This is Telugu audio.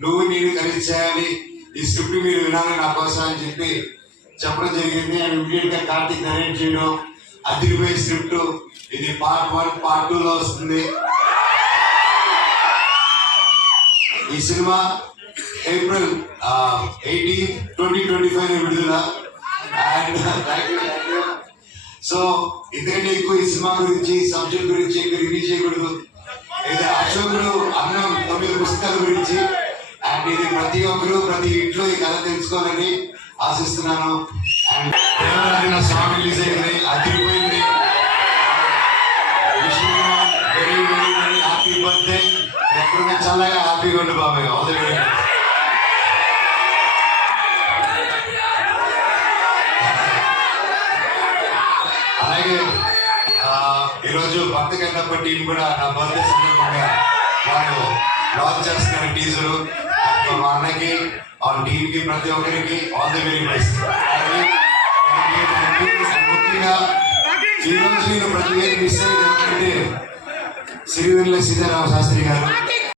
నువ్వు నేను కలిసి చేయాలి. ఈ స్క్రిప్ట్ మీరు వినాలి నా కోసం అని చెప్పి చెప్పడం జరిగింది. అండ్ ఇమీడియట్గా కార్తీక్ నరేట్ చేయడం అదిరిపోయే స్క్రిప్ట్. ఇది పార్ట్ వన్ పార్ట్ టూ లో వస్తుంది. ఈ cinema April eighteen twenty twenty five విడుదల. అండ్ సో ఎందుకంటే ఎక్కువ ఈ సినిమా గురించి సబ్జెక్ట్ గురించి ఎక్కువ రివ్యూ చేయకూడదు. ఇది అశోకుడు అన్నం తొమ్మిది పుస్తకాల గురించి ఇది ప్రతి ఒక్కరు ప్రతి ఇంట్లో ఈ కథ తెలుసుకోవాలని ఆశిస్తున్నాను. అండ్ దేవరాజన సాంగ్ రిలీజ్ అయింది అదిరిపోయింది. Very very very happy birthday. ఎక్కడ చల్లగా హ్యాపీగా ఉండు బాబాయ్ ఆల్ ది అలాగే ఈరోజు భక్త కన్నప్ప టీం కూడా నా బర్త్డే సందర్భంగా వాళ్ళు లాంచ్ చేస్తున్నారు టీజరు. మా అన్నకి ఆ టీం కి ప్రతి ఒక్కరికి ఆల్ ది వెరీ బెస్ట్ ముఖ్యంగా ఈ నేను ప్రతి ఏది మిస్ అయ్యేది ఏంటంటే సిరివెల్ల సీతారామ శాస్త్రి గారు